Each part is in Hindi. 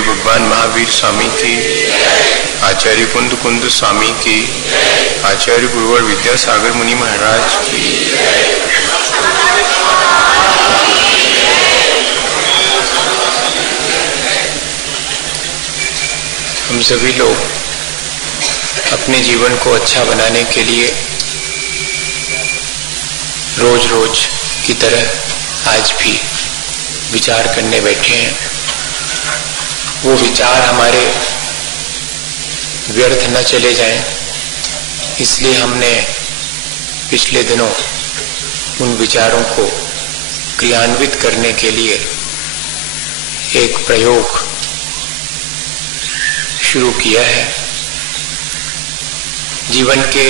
श्री भगवान महावीर स्वामी की, आचार्य कुंद कुंद स्वामी की, आचार्य गुरुवर विद्यासागर मुनि महाराज की। हम सभी लोग अपने जीवन को अच्छा बनाने के लिए रोज रोज की तरह आज भी विचार करने बैठे हैं। वो विचार हमारे व्यर्थ न चले जाएं, इसलिए हमने पिछले दिनों उन विचारों को क्रियान्वित करने के लिए एक प्रयोग शुरू किया है। जीवन के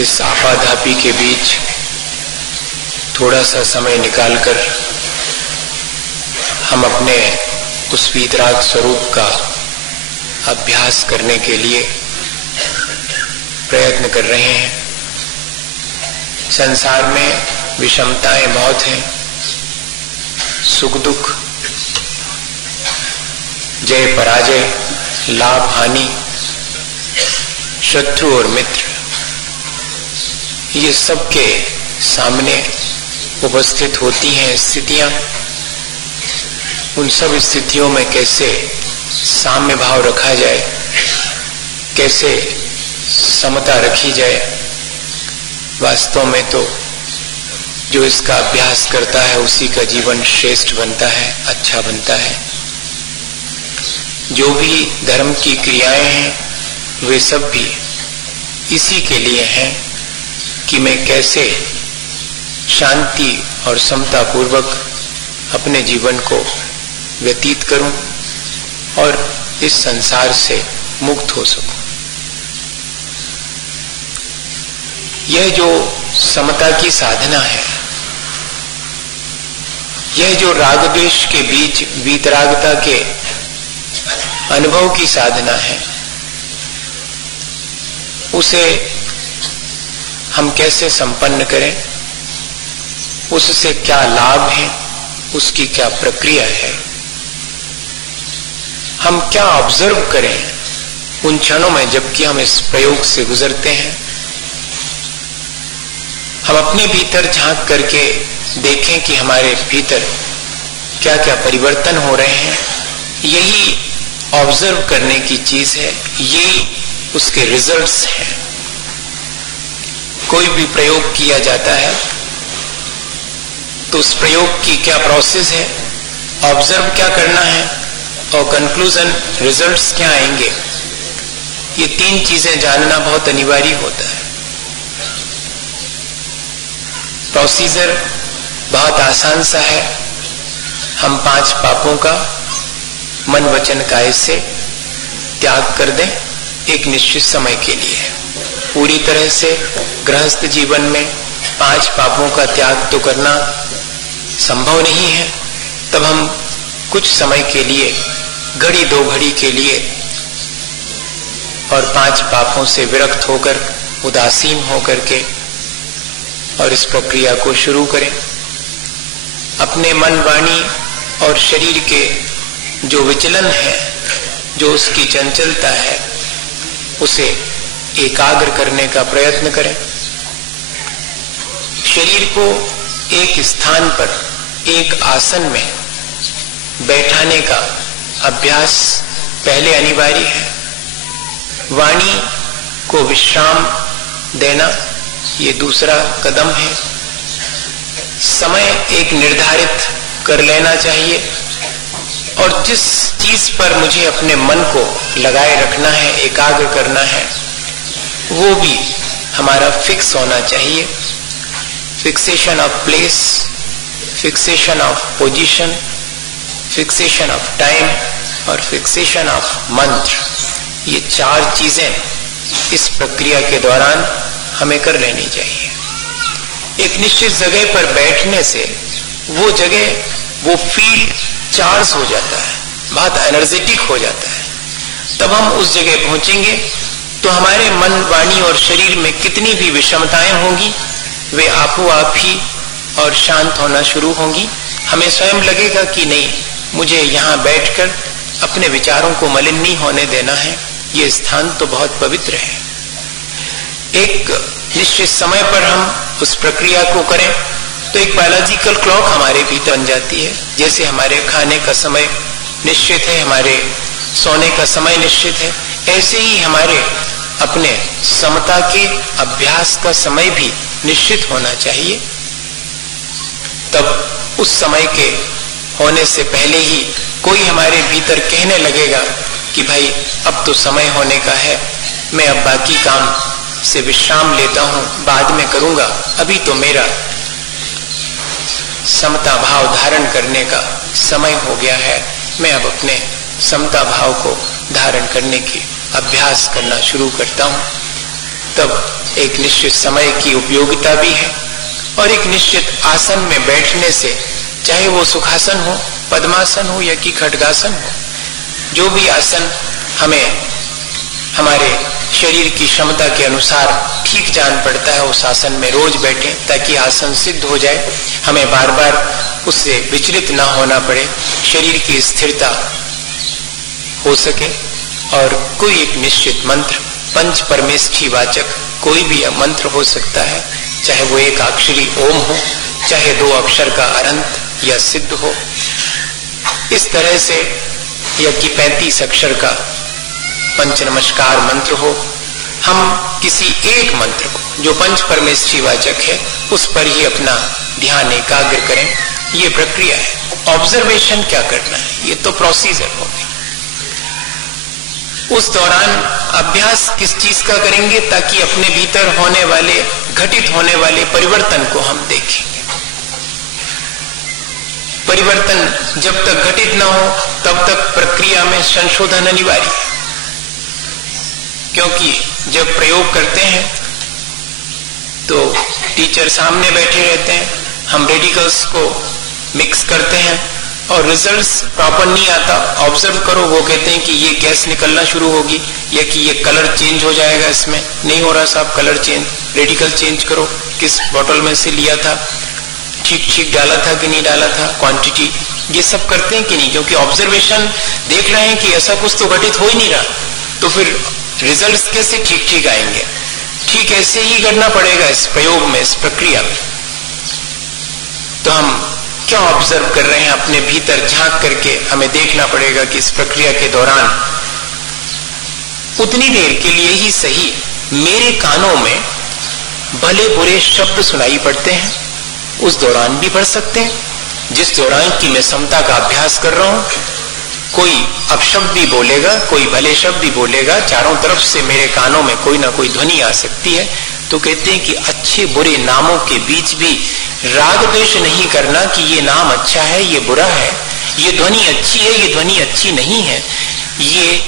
इस आपाधापी के बीच थोड़ा सा समय निकालकर हम अपने उस वीतराग स्वरूप का अभ्यास करने के लिए प्रयत्न कर रहे हैं। संसार में विषमताएं बहुत हैं, सुख दुख, जय पराजय, लाभ हानि, शत्रु और मित्र, ये सब के सामने उपस्थित होती हैं स्थितियां। उन सब स्थितियों में कैसे साम्य भाव रखा जाए, कैसे समता रखी जाए, वास्तव में तो जो इसका अभ्यास करता है उसी का जीवन श्रेष्ठ बनता है, अच्छा बनता है। जो भी धर्म की क्रियाएं हैं वे सब भी इसी के लिए हैं कि मैं कैसे शांति और समता पूर्वक अपने जीवन को व्यतीत करूं और इस संसार से मुक्त हो सकूं। यह जो समता की साधना है, यह जो राग द्वेष के बीच वीतरागता के अनुभव की साधना है, उसे हम कैसे संपन्न करें, उससे क्या लाभ है, उसकी क्या प्रक्रिया है, हम क्या ऑब्जर्व करें उन क्षणों में जबकि हम इस प्रयोग से गुजरते हैं। हम अपने भीतर झांक करके देखें कि हमारे भीतर क्या क्या परिवर्तन हो रहे हैं। यही ऑब्जर्व करने की चीज है, यही उसके रिजल्ट्स हैं। कोई भी प्रयोग किया जाता है तो उस प्रयोग की क्या प्रोसेस है, ऑब्जर्व क्या करना है और कंक्लूजन रिजल्ट्स क्या आएंगे, ये तीन चीजें जानना बहुत अनिवार्य होता है। प्रोसीजर बहुत आसान सा है। हम 5 पापों का मन वचन काया से त्याग कर दें एक निश्चित समय के लिए। पूरी तरह से गृहस्थ जीवन में 5 पापों का त्याग तो करना संभव नहीं है, तब हम कुछ समय के लिए, घड़ी 2 घड़ी के लिए, और 5 पापों से विरक्त होकर, उदासीन होकर के और इस प्रक्रिया को शुरू करें। अपने मन, वाणी और शरीर के जो विचलन है, जो उसकी चंचलता है, उसे एकाग्र करने का प्रयत्न करें। शरीर को एक स्थान पर, एक आसन में बैठाने का अभ्यास पहले अनिवार्य है। वाणी को विश्राम देना ये दूसरा कदम है। समय एक निर्धारित कर लेना चाहिए और जिस चीज पर मुझे अपने मन को लगाए रखना है, एकाग्र करना है, वो भी हमारा फिक्स होना चाहिए। Fixation of place, fixation of position, fixation of time और फिक्सेशन ऑफ मंत्र, ये 4 चीजें इस प्रक्रिया के दौरान हमें कर लेनी चाहिए। एक निश्चित जगह पर बैठने से वो जगह, वो फील्ड चार्ज हो जाता है, बहुत एनर्जेटिक हो जाता है। तब हम उस जगह पहुंचेंगे तो हमारे मन, वाणी और शरीर में कितनी भी विषमताएं होंगी वे आपो आप ही और शांत होना शुरू होंगी। हमें स्वयं लगेगा कि नहीं, मुझे यहाँ बैठकर अपने विचारों को मलिन नहीं होने देना है। ये स्थान तो बहुत पवित्र है। एक निश्चित समय पर हम उस प्रक्रिया को करें तो एक बायोलॉजिकल क्लॉक हमारे भीतर बन जाती है। जैसे हमारे खाने का समय निश्चित है, हमारे सोने का समय निश्चित है, ऐसे ही हमारे अपने समता के अभ्यास का समय भी निश्चित होना चाहिए। तब उस समय के होने से पहले ही कोई हमारे भीतर कहने लगेगा कि भाई अब तो समय होने का है, मैं अब बाकी काम से विश्राम लेता हूं, बाद में करूंगा, अभी तो मेरा समता भाव धारण करने का समय हो गया है, मैं अब अपने समता भाव को धारण करने की अभ्यास करना शुरू करता हूं। तब एक निश्चित समय की उपयोगिता भी है और एक निश्चित आसन में बैठने से, चाहे वो सुखासन हो, पद्मासन हो या कि खड्गासन हो, जो भी आसन हमें हमारे शरीर की क्षमता के अनुसार ठीक जान पड़ता है, उस आसन में रोज बैठें ताकि आसन सिद्ध हो जाए, हमें बार बार उससे विचलित ना होना पड़े, शरीर की स्थिरता हो सके। और कोई एक निश्चित मंत्र, पंच परमेष्ठी वाचक कोई भी मंत्र हो सकता है, चाहे वो एक अक्षरी ओम हो, चाहे 2 अक्षर का अनंत या सिद्ध हो, इस तरह से, या कि 35 अक्षर का पंच नमस्कार मंत्र हो। हम किसी एक मंत्र को जो पंच परमेष्ठी वाचक है उस पर ही अपना ध्यान एकाग्र करें। ये प्रक्रिया है। ऑब्जर्वेशन क्या करना है, ये तो प्रोसीजर हो गई। उस दौरान अभ्यास किस चीज का करेंगे, ताकि अपने भीतर होने वाले, घटित होने वाले परिवर्तन को हम देखेंगे। परिवर्तन जब तक घटित ना हो तब तक प्रक्रिया में संशोधन अनिवार्य है, क्योंकि जब प्रयोग करते हैं तो टीचर सामने बैठे रहते हैं, हम रेडिकल्स को मिक्स करते हैं और रिजल्ट्स प्रॉपर नहीं आता। ऑब्जर्व करो, वो कहते हैं कि ये गैस निकलना शुरू होगी या कि ये कलर चेंज हो जाएगा, इसमें नहीं हो रहा साहब कलर चेंज, रेडिकल चेंज करो, किस बोतल में से लिया था, ठीक ठीक डाला था कि नहीं डाला था, क्वांटिटी, ये सब करते हैं कि नहीं, क्योंकि ऑब्जर्वेशन देख रहे हैं कि ऐसा कुछ तो घटित हो ही नहीं रहा, तो फिर रिजल्ट्स कैसे ठीक ठीक आएंगे। ठीक ऐसे ही करना पड़ेगा इस प्रयोग में, इस प्रक्रिया में। तो हम क्या ऑब्जर्व कर रहे हैं, अपने भीतर झांक करके हमें देखना पड़ेगा कि इस प्रक्रिया के दौरान उतनी देर के लिए ही सही मेरे कानों में भले बुरे शब्द सुनाई पड़ते हैं, उस दौरान भी पढ़ सकते हैं। जिस दौरान की मैं समता का अभ्यास कर रहा हूं, कोई अपशब्द भी बोलेगा, कोई भले शब्द भी बोलेगा, चारों तरफ से मेरे कानों में कोई ना कोई ध्वनि आ सकती है, तो कहते हैं कि अच्छे बुरे नामों के बीच भी राग द्वेष नहीं करना कि ये नाम अच्छा है, ये बुरा है, ये ध्वनि अच्छी है, ये ध्वनि अच्छी नहीं है। ये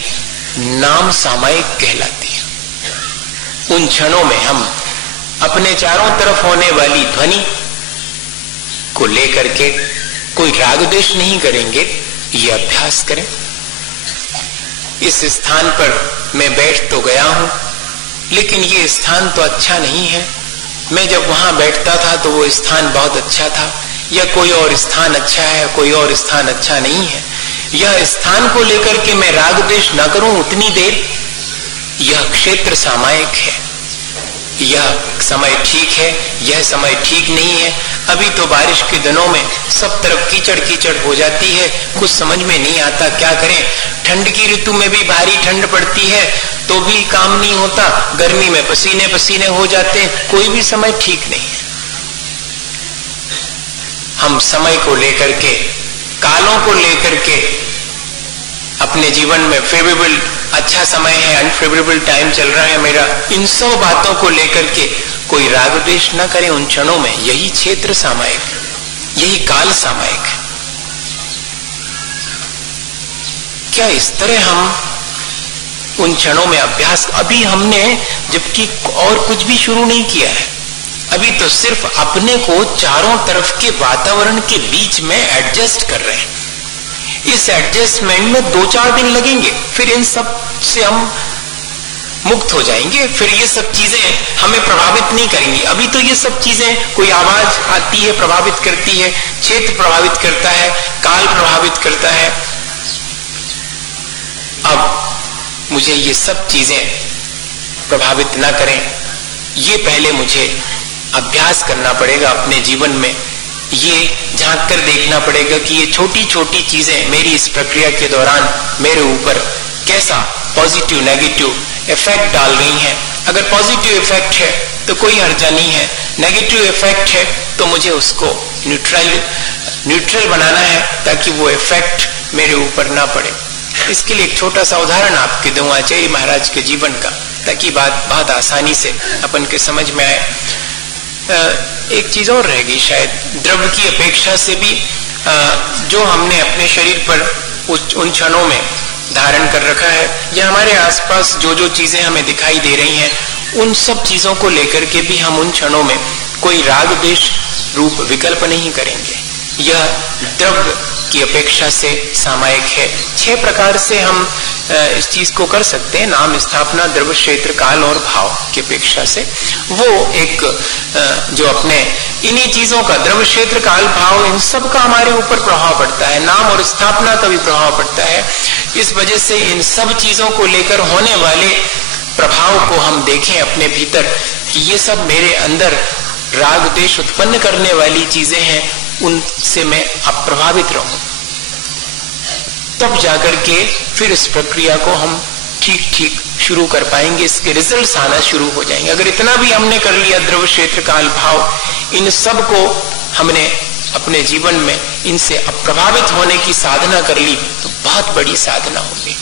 नाम सामायिक कहलाती है। उन क्षणों में हम अपने चारों तरफ होने वाली ध्वनि को लेकर के कोई राग द्वेष नहीं करेंगे, ये अभ्यास करें। इस स्थान पर मैं बैठ तो गया हूं, लेकिन ये स्थान तो अच्छा नहीं है। मैं जब वहां बैठता था तो वो स्थान बहुत अच्छा था, या कोई और स्थान अच्छा है, कोई और स्थान अच्छा नहीं है। यह स्थान को लेकर के मैं राग द्वेष न करूं उतनी देर, यह क्षेत्र सामायिक है, यह समय ठीक है, यह समय ठीक नहीं है। अभी तो बारिश के दिनों में सब तरफ कीचड़ कीचड़ हो जाती है, कुछ समझ में नहीं आता क्या करें। ठंड की ऋतु में भी भारी ठंड पड़ती है तो भी काम नहीं होता, गर्मी में पसीने पसीने हो जाते हैं, कोई भी समय ठीक नहीं है। हम समय को लेकर के, कालों को लेकर के अपने जीवन में फेवरेबल अच्छा समय है, अनफेवरेबल टाइम चल रहा है मेरा, इन सब बातों को लेकर के कोई राग द्वेष न करें उन क्षणों में। यही क्षेत्र सामायिक, यही काल सामायिक। क्या इस तरह हम उन क्षणों में अभ्यास, अभी हमने जबकि और कुछ भी शुरू नहीं किया है, अभी तो सिर्फ अपने को चारों तरफ के वातावरण के बीच में एडजस्ट कर रहे हैं। इस एडजस्टमेंट में 2-4 दिन लगेंगे, फिर इन सब से हम मुक्त हो जाएंगे, फिर ये सब चीजें हमें प्रभावित नहीं करेंगी। अभी तो ये सब चीजें, कोई आवाज आती है प्रभावित करती है, क्षेत्र प्रभावित करता है, काल प्रभावित करता है, मुझे ये सब चीजें प्रभावित ना करें, ये पहले मुझे अभ्यास करना पड़ेगा अपने जीवन में। ये झांक कर देखना पड़ेगा कि ये छोटी छोटी चीजें मेरी इस प्रक्रिया के दौरान मेरे ऊपर कैसा पॉजिटिव नेगेटिव इफेक्ट डाल रही हैं। अगर पॉजिटिव इफेक्ट है तो कोई हर्जा नहीं है, नेगेटिव इफेक्ट है तो मुझे उसको न्यूट्रल बनाना है ताकि वो इफेक्ट मेरे ऊपर ना पड़े। इसके लिए एक छोटा सा उदाहरण आपके दूं आचार्य महाराज के जीवन का, ताकि बात बहुत आसानी से अपन के समझ में आए। एक चीज और रह गई शायद, द्रव्य की अपेक्षा से भी जो हमने अपने शरीर पर उन क्षणों में धारण कर रखा है, या हमारे आसपास जो जो चीजें हमें दिखाई दे रही हैं, उन सब चीजों को लेकर के भी हम उन क्षणों में कोई राग द्वेष रूप विकल्प नहीं करेंगे। यह द्रव्य की अपेक्षा से सामायिक है। 6 प्रकार से हम इस चीज को कर सकते हैं, नाम, स्थापना, द्रव्य, क्षेत्र, काल और भाव की अपेक्षा से। वो एक जो अपने इन्हीं चीजों का, द्रव्य, क्षेत्र, काल, भाव, इन सब का हमारे ऊपर प्रभाव पड़ता है, नाम और स्थापना का भी प्रभाव पड़ता है। इस वजह से इन सब चीजों को लेकर होने वाले प्रभाव को हम देखें अपने भीतर कि ये सब मेरे अंदर राग द्वेष उत्पन्न करने वाली चीजें हैं, उनसे मैं अब प्रभावित रहूं, तब जाकर के फिर इस प्रक्रिया को हम ठीक ठीक शुरू कर पाएंगे, इसके रिजल्ट्स आना शुरू हो जाएंगे। अगर इतना भी हमने कर लिया, द्रव्य, क्षेत्र, काल, भाव, इन सब को हमने अपने जीवन में इनसे प्रभावित होने की साधना कर ली, तो बहुत बड़ी साधना होगी।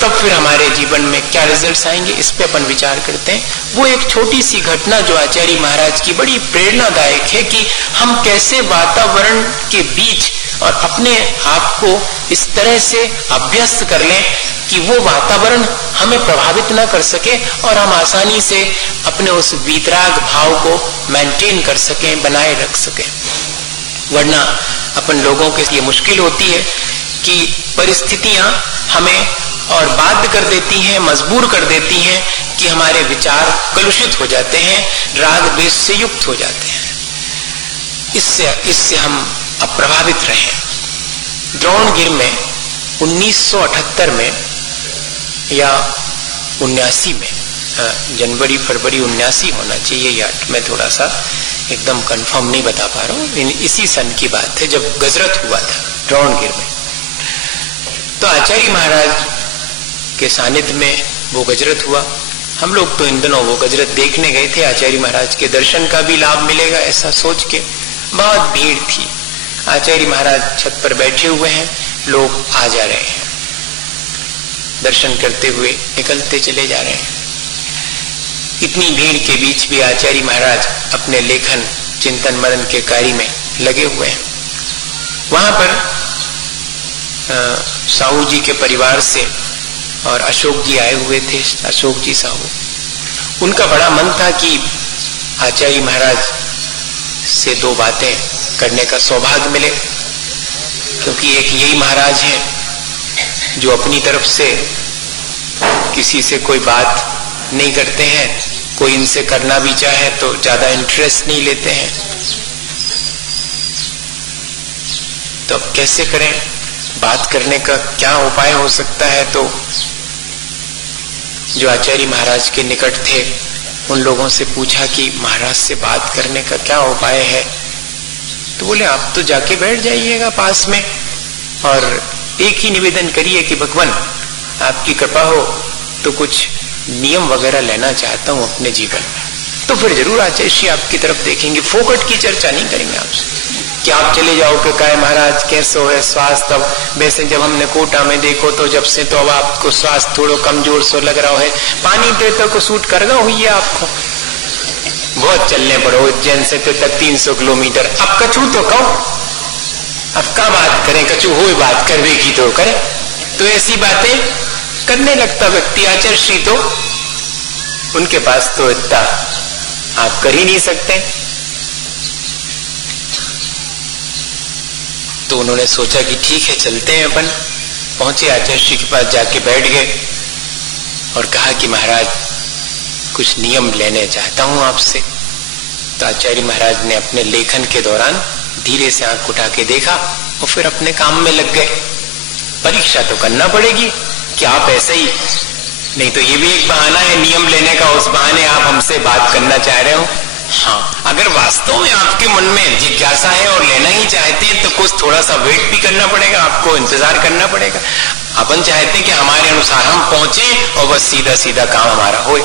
तब फिर हमारे जीवन में क्या रिजल्ट्स आएंगे, इस पे अपन विचार करते हैं। वो एक छोटी सी घटना जो आचार्य महाराज की बड़ी प्रेरणादायक है कि हम कैसे वातावरण के बीच और अपने आप को इस तरह से अभ्यस्त कर लें कि वो वातावरण हमें प्रभावित ना कर सके और हम आसानी से अपने उस वीतराग भाव को मेंटेन कर सकें, बनाए रख सकें। वरना अपन लोगों के लिए मुश्किल होती है कि परिस्थितियां हमें और बाध्य कर देती हैं, मजबूर कर देती हैं कि हमारे विचार कलुषित हो जाते हैं, राग द्वेष से युक्त हो जाते हैं। इससे हम अप्रभावित रहे। द्रोणगिर में 1978 में या 79 में, जनवरी फरवरी 79 होना चाहिए, या मैं थोड़ा सा एकदम कंफर्म नहीं बता पा रहा हूँ, इसी सन की बात है जब गजरत हुआ था द्रोणगिर में। तो आचार्य महाराज के सानिध्य में वो गजरत हुआ। हम लोग तो इन दिनों वो गजरत देखने गए थे, आचार्य महाराज के दर्शन का भी लाभ मिलेगा ऐसा सोच के। बहुत भीड़ थी, आचार्य महाराज छत पर बैठे हुए हैं, लोग आ जा रहे हैं, दर्शन करते हुए निकलते चले जा रहे हैं। इतनी भीड़ के बीच भी आचार्य महाराज अपने लेखन, चिंतन, मनन के कार्य में लगे हुए हैं। वहां पर साहू जी के परिवार से और अशोक जी आए हुए थे, अशोक जी साहू। उनका बड़ा मन था कि आचार्य महाराज से 2 बातें करने का सौभाग्य मिले, क्योंकि एक यही महाराज हैं जो अपनी तरफ से किसी से कोई बात नहीं करते हैं, कोई इनसे करना भी चाहे तो ज्यादा इंटरेस्ट नहीं लेते हैं। तो अब कैसे करें, बात करने का क्या उपाय हो सकता है? तो जो आचार्य महाराज के निकट थे उन लोगों से पूछा कि महाराज से बात करने का क्या उपाय है? तो बोले आप तो जाके बैठ जाइएगा पास में और एक ही निवेदन करिए कि भगवान आपकी कृपा हो तो कुछ नियम वगैरह लेना चाहता हूं अपने जीवन में। तो फिर जरूर आचार्य श्री आपकी तरफ देखेंगे, फोकट की चर्चा नहीं करेंगे आपसे कि आप चले जाओ कि काय महाराज कैसो है स्वास्थ्य। अब वैसे जब हमने कोटा में देखो तो जब से तो अब आपको स्वास्थ्य थोड़ा कमजोर सो लग रहा है, पानी तेतर को सूट करना हुई है आपको, बहुत चलने पड़ो उज्जैन से तक 300 किलोमीटर। अब कछू तो कहो, अब क्या बात करें, कछू हो बात करवे की तो करे। तो ऐसी बातें करने लगता व्यक्ति। आचार्य श्री तो उनके पास तो इतना आप कर ही नहीं सकते। तो उन्होंने सोचा कि ठीक है चलते हैं अपन। पहुंचे आचार्य श्री के पास, जाके बैठ गए और कहा कि महाराज कुछ नियम लेने चाहता हूं आपसे। तो आचार्य महाराज ने अपने लेखन के दौरान धीरे से आंख उठा के देखा और फिर अपने काम में लग गए। परीक्षा तो करना पड़ेगी, कि आप ऐसे ही, नहीं तो ये भी एक बहाना है नियम लेने का, उस बहाने आप हमसे बात करना चाह रहे हो। हाँ, अगर वास्तव में आपके मन में जिज्ञासा है और लेना ही चाहते हैं तो कुछ थोड़ा सा वेट भी करना पड़ेगा, आपको इंतजार करना पड़ेगा। अपन चाहते हैं कि हमारे अनुसार हम पहुंचे और बस सीधा सीधा काम हमारा होए,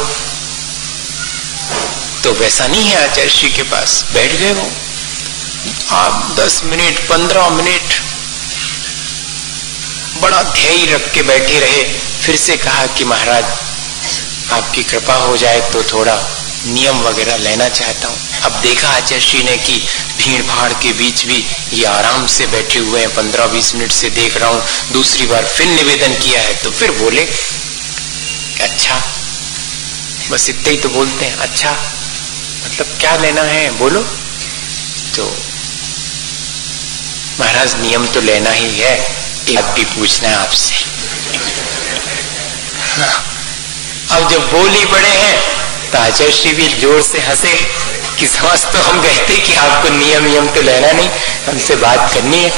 तो वैसा नहीं है आचार्य श्री के पास। बैठ गए वो, आप 10 मिनट 15 मिनट बड़ा धैर्य रख के बैठे रहे। फिर से कहा कि महाराज आपकी कृपा हो जाए तो थोड़ा नियम वगैरह लेना चाहता हूं। अब देखा आचार्य श्री ने कि भीड़ भाड़ के बीच भी ये आराम से बैठे हुए हैं, 15-20 मिनट से देख रहा हूं। दूसरी बार फिर निवेदन किया है तो फिर बोले अच्छा, बस इतना ही तो बोलते हैं, अच्छा मतलब क्या लेना है बोलो। तो महाराज नियम तो लेना ही है, एक बात भी पूछना है आपसे। अब जब बोल ही पड़े हैं तो आचार्य श्री भी जोर से हंसे कि समझ तो हम गए थे कि आपको नियम तो लेना नहीं, हमसे बात करनी है।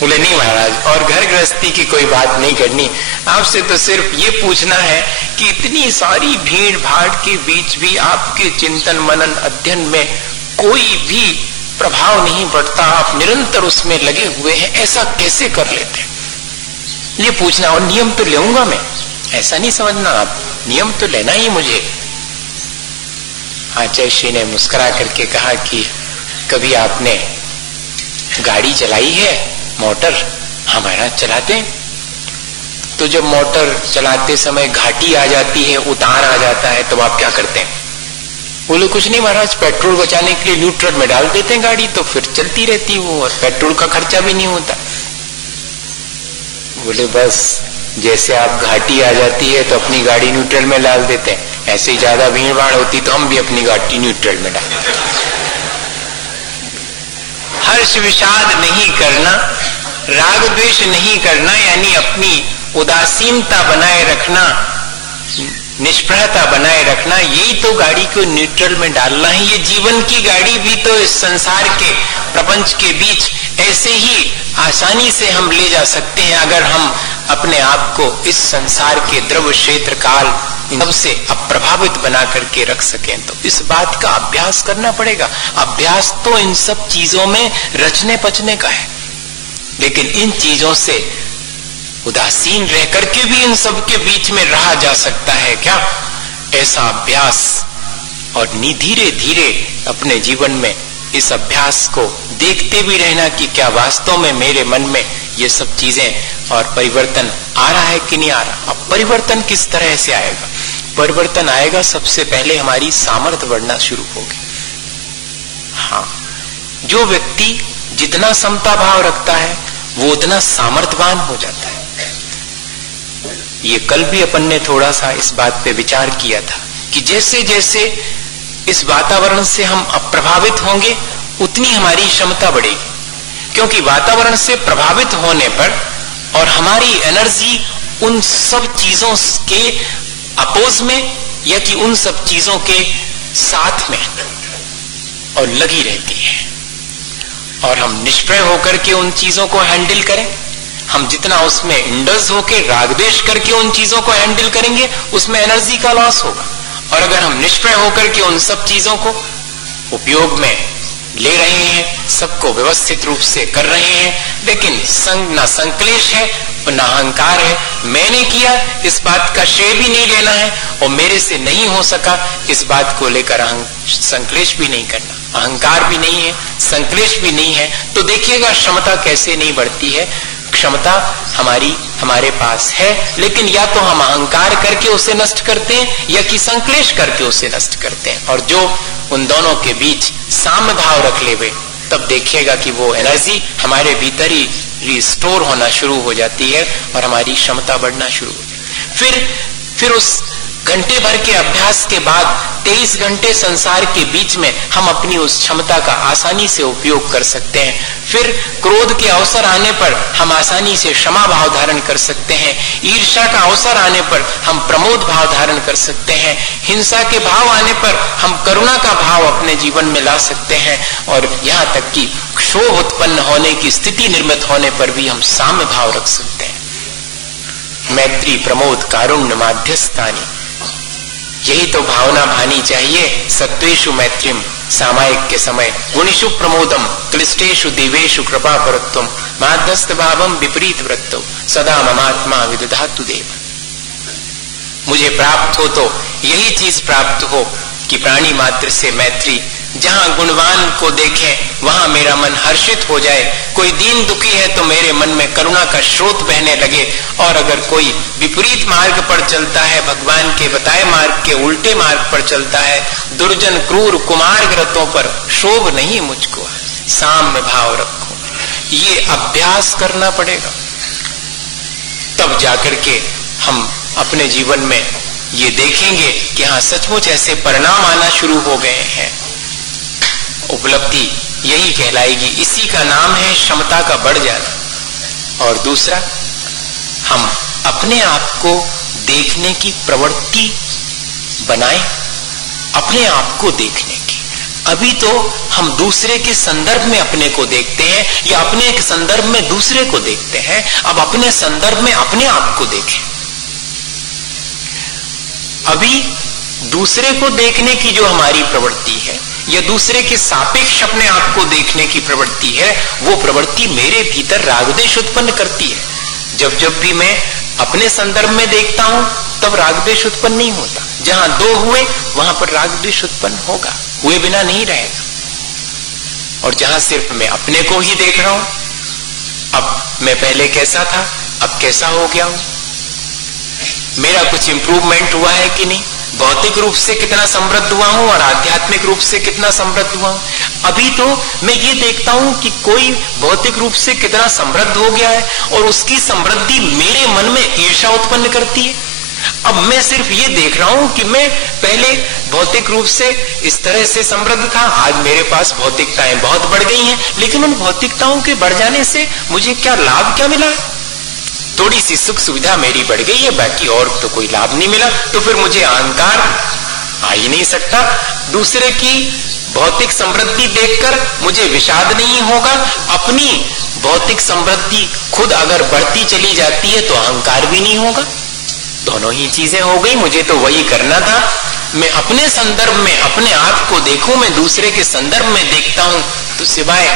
बोले नहीं महाराज, और घर गृहस्थी की कोई बात नहीं करनी, आपसे तो सिर्फ ये पूछना है कि इतनी सारी भीड़ भाड़ के बीच भी आपके चिंतन मनन अध्ययन में कोई भी प्रभाव नहीं पड़ता, आप निरंतर उसमें लगे हुए हैं, ऐसा कैसे कर लेते हैं, ये पूछना। और नियम तो लूंगा मैं, ऐसा नहीं समझना आप, नियम तो लेना ही मुझे। आचार्य श्री ने मुस्कुरा करके कहा कि कभी आपने गाड़ी चलाई है, मोटर? हाँ महाराज चलाते हैं। तो जब मोटर चलाते समय घाटी आ जाती है, उतार आ जाता है, तो आप क्या करते हैं? बोले कुछ नहीं महाराज, पेट्रोल बचाने के लिए न्यूट्रल में डाल देते हैं गाड़ी, तो फिर चलती रहती वो, और पेट्रोल का खर्चा भी नहीं होता। बोले बस जैसे आप घाटी आ जाती है तो अपनी गाड़ी न्यूट्रल में डाल देते हैं, ऐसे ही ज्यादा भीड़ भाड़ होती तो हम भी अपनी गाड़ी न्यूट्रल में डाल देते। हर्ष विषाद नहीं करना, राग द्वेष नहीं करना, यानी अपनी उदासीनता बनाए रखना, निष्प्रहता बनाए रखना, यही तो गाड़ी को न्यूट्रल में डालना है। ये जीवन की गाड़ी भी तो इस संसार के प्रपंच के बीच ऐसे ही आसानी से हम ले जा सकते हैं, अगर हम अपने आप को इस संसार के द्रव्य क्षेत्र काल सबसे अप्रभावित बना करके रख सकें। तो इस बात का अभ्यास करना पड़ेगा। अभ्यास तो इन सब चीजों में रचने पचने का है, लेकिन इन चीजों से उदासीन रह करके भी इन सब के बीच में रहा जा सकता है क्या? ऐसा अभ्यास, और धीरे धीरे अपने जीवन में इस अभ्यास को देखते भी रहना कि क्या वास्तव में मेरे मन में ये सब चीजें और परिवर्तन आ रहा है कि नहीं आ रहा। अब परिवर्तन किस तरह से आएगा? परिवर्तन आएगा सबसे पहले हमारी सामर्थ्य बढ़ना शुरू होगी। हाँ, जो व्यक्ति जितना समता भाव रखता है वो उतना सामर्थ्यवान हो जाता है। ये कल भी अपन ने थोड़ा सा इस बात पे विचार किया था कि जैसे जैसे इस वातावरण से हम अप्रभावित होंगे उतनी हमारी क्षमता बढ़ेगी, क्योंकि वातावरण से प्रभावित होने पर और हमारी एनर्जी उन सब चीजों के अपोज में या कि उन सब चीजों के साथ में और लगी रहती है, और हम निष्प्रय होकर के उन चीजों को हैंडल करें। हम जितना उसमें इंडल्ज होकर रागद्वेष करके उन चीजों को हैंडल करेंगे उसमें एनर्जी का लॉस होगा, और अगर हम निष्प्रय होकर के उन सब चीजों को उपयोग में ले रहे हैं, सबको व्यवस्थित रूप से कर रहे हैं, लेकिन ना संक्लेश है और ना अहंकार है, मैंने किया इस बात का श्रेय भी नहीं लेना है और मेरे से नहीं हो सका इस बात को लेकर संक्लेश भी नहीं करना, अहंकार भी नहीं है, संक्लेश भी नहीं है, तो देखिएगा क्षमता कैसे नहीं बढ़ती है। क्षमता हमारे पास है, लेकिन या तो हम अहंकार करके उसे नष्ट करते हैं या कि संक्लेश करके उसे नष्ट करते हैं। और जो उन दोनों के बीच साम्य भाव रख लेवे, तब देखिएगा कि वो एनर्जी हमारे भीतर ही रिस्टोर होना शुरू हो जाती है और हमारी क्षमता बढ़ना शुरू हो जाती है। फिर उस घंटे भर के अभ्यास के बाद 23 घंटे संसार के बीच में हम अपनी उस क्षमता का आसानी से उपयोग कर सकते हैं। फिर क्रोध के अवसर आने पर हम आसानी से क्षमा भाव धारण कर सकते हैं, ईर्ष्या का अवसर आने पर हम प्रमोद भाव धारण कर सकते हैं, हिंसा के भाव आने पर हम करुणा का भाव अपने जीवन में ला सकते हैं, और यहाँ तक कि क्षोभ उत्पन्न होने की स्थिति निर्मित होने पर भी हम साम्य भाव रख सकते हैं। मैत्री प्रमोद कारुण्य माध्यस्थानी। यही तो भावना भानी चाहिए। सत्वेषु मैत्रीम सामायिक के समय, गुणिषु प्रमोदम क्लिष्टेषु दिवेषु कृपा परत्वम, माध्यस्थ भावम विपरीत वृत्तो सदा ममात्मा विदधातु देव। मुझे प्राप्त हो तो यही चीज प्राप्त हो कि प्राणी मात्र से मैत्री, जहां गुणवान को देखें वहां मेरा मन हर्षित हो जाए। कोई दीन दुखी है तो मेरे मन में करुणा का स्रोत बहने लगे, और अगर कोई विपरीत मार्ग पर चलता है, भगवान के बताए मार्ग के उल्टे मार्ग पर चलता है, दुर्जन क्रूर कुमार्ग रतों पर शोभ नहीं मुझको, साम्य भाव रखो। ये अभ्यास करना पड़ेगा, तब जाकर के हम अपने जीवन में ये देखेंगे कि हाँ सचमुच ऐसे परिणाम आना शुरू हो गए हैं। उपलब्धि यही कहलाएगी। इसी का नाम है क्षमता का बढ़ जाना। और दूसरा, हम अपने आप को देखने की प्रवृत्ति बनाएं, अपने आप को देखने की। अभी तो हम दूसरे के संदर्भ में अपने को देखते हैं, या अपने के संदर्भ में दूसरे को देखते हैं। अब अपने संदर्भ में अपने आप को देखें। अभी दूसरे को देखने की जो हमारी प्रवृत्ति है, या दूसरे के सापेक्ष अपने आप को देखने की प्रवृत्ति है, वो प्रवृत्ति मेरे भीतर रागद्वेष उत्पन्न करती है। जब जब भी मैं अपने संदर्भ में देखता हूं तब रागद्वेष उत्पन्न नहीं होता। जहां दो हुए वहां पर रागद्वेष उत्पन्न होगा, हुए बिना नहीं रहेगा। और जहां सिर्फ मैं अपने को ही देख रहा हूं, अब मैं पहले कैसा था, अब कैसा हो गया हूं, मेरा कुछ इंप्रूवमेंट हुआ है कि नहीं, भौतिक रूप से कितना समृद्ध हुआ हूं और आध्यात्मिक रूप से कितना समृद्ध हुआ हूं। अभी तो मैं ये देखता हूं कि कोई भौतिक रूप से कितना समृद्ध हो गया है और उसकी समृद्धि मेरे मन में ईर्ष्या उत्पन्न करती है। अब मैं सिर्फ ये देख रहा हूं कि मैं पहले भौतिक रूप से इस तरह से समृद्ध था, आज मेरे पास भौतिकताएं बहुत बढ़ गई हैं, लेकिन उन भौतिकताओं के बढ़ जाने से मुझे क्या लाभ क्या मिला? थोड़ी सी सुख सुविधा मेरी बढ़ गई है, बाकी और तो कोई लाभ नहीं मिला। तो फिर मुझे अहंकार आ ही नहीं सकता। दूसरे की भौतिक समृद्धि देखकर मुझे विषाद नहीं होगा। अपनी भौतिक समृद्धि खुद अगर बढ़ती चली जाती है तो अहंकार भी नहीं होगा। दोनों ही चीजें हो गई। मुझे तो वही करना था। मैं अपने संदर्भ में अपने आप को देखूं, मैं दूसरे के संदर्भ में देखता हूं तो सिवाय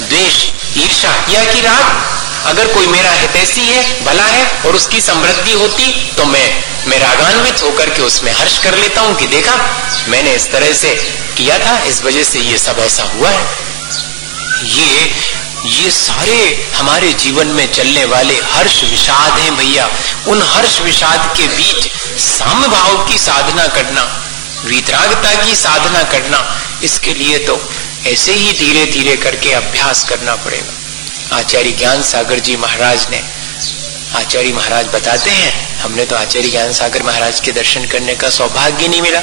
द्वेष, ईर्ष्या या कि राग, अगर कोई मेरा हितैषी है, भला है और उसकी समृद्धि होती तो मैं रागान्वित होकर के उसमें हर्ष कर लेता हूं कि देखा मैंने इस तरह से किया था, इस वजह से ये सब ऐसा हुआ है। ये सारे हमारे जीवन में चलने वाले हर्ष विषाद हैं भैया। उन हर्ष विषाद के बीच साम्य भाव की साधना करना, वीतरागता की साधना करना, इसके लिए तो ऐसे ही धीरे धीरे करके अभ्यास करना पड़ेगा। आचार्य ज्ञान सागर जी महाराज ने, आचार्य महाराज बताते हैं, हमने तो आचार्य ज्ञान सागर महाराज के दर्शन करने का सौभाग्य नहीं मिला।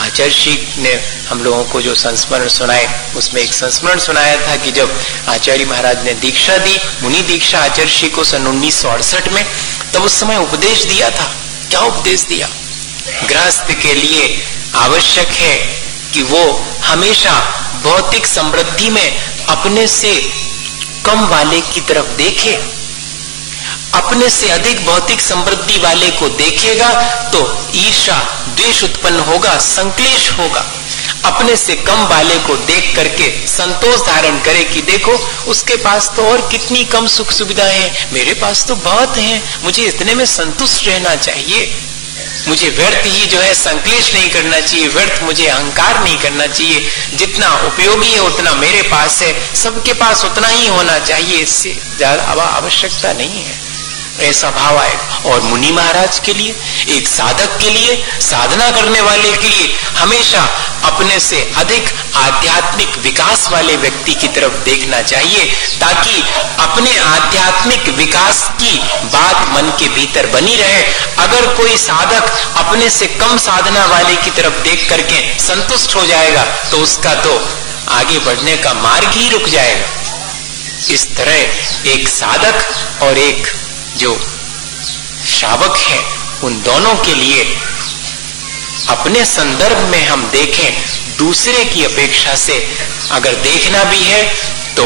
आचार्य श्री ने हम लोगों को जो संस्मरण सुनाए, उसमें एक संस्मरण सुनाया था कि जब आचार्य महाराज ने दीक्षा दी, मुनि दीक्षा आचार्य श्री को सन 1968 में, तब उस समय उपदेश दिया था। क्या उपदेश दिया? गृहस्थ के लिए आवश्यक है कि वो हमेशा भौतिक समृद्धि में अपने से कम वाले की तरफ देखे। अपने से अधिक भौतिक समृद्धि वाले को देखेगा तो ईर्ष्या, द्वेष उत्पन्न होगा, संक्लेश होगा। अपने से कम वाले को देख करके संतोष धारण करे कि देखो उसके पास तो और कितनी कम सुख सुविधाएं हैं, मेरे पास तो बहुत हैं, मुझे इतने में संतुष्ट रहना चाहिए। मुझे व्यर्थ ही जो है संक्लेश नहीं करना चाहिए, व्यर्थ मुझे अहंकार नहीं करना चाहिए। जितना उपयोगी है उतना मेरे पास है, सबके पास उतना ही होना चाहिए, इससे ज्यादा आवश्यकता नहीं है। ऐसा भाव आए। और मुनि महाराज के लिए, एक साधक के लिए, साधना करने वाले के लिए हमेशा अपने से अधिक आध्यात्मिक विकास वाले व्यक्ति की तरफ देखना चाहिए, ताकि अपने आध्यात्मिक विकास की बात मन के भीतर बनी रहे। अगर कोई साधक अपने से कम साधना वाले की तरफ देख करके संतुष्ट हो जाएगा तो उसका तो आगे बढ़ने का मार्ग ही रुक जाएगा। इस तरह एक साधक और एक जो श्रावक है, उन दोनों के लिए अपने संदर्भ में हम देखें, दूसरे की अपेक्षा से अगर देखना भी है तो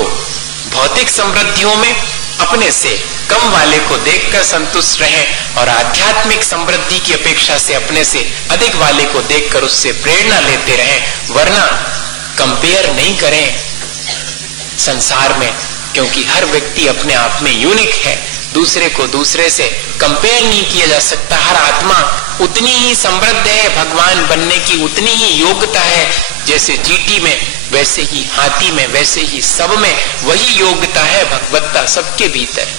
भौतिक समृद्धियों में अपने से कम वाले को देखकर संतुष्ट रहें और आध्यात्मिक समृद्धि की अपेक्षा से अपने से अधिक वाले को देखकर उससे प्रेरणा लेते रहें। वरना कंपेयर नहीं करें संसार में, क्योंकि हर व्यक्ति अपने आप में यूनिक है। दूसरे को दूसरे से कंपेयर नहीं किया जा सकता। हर आत्मा उतनी ही समृद्ध है, भगवान बनने की उतनी ही योग्यता है। जैसे चींटी में वैसे ही, हाथी में वैसे ही, सब में वही योग्यता है। भगवत्ता सबके भीतर।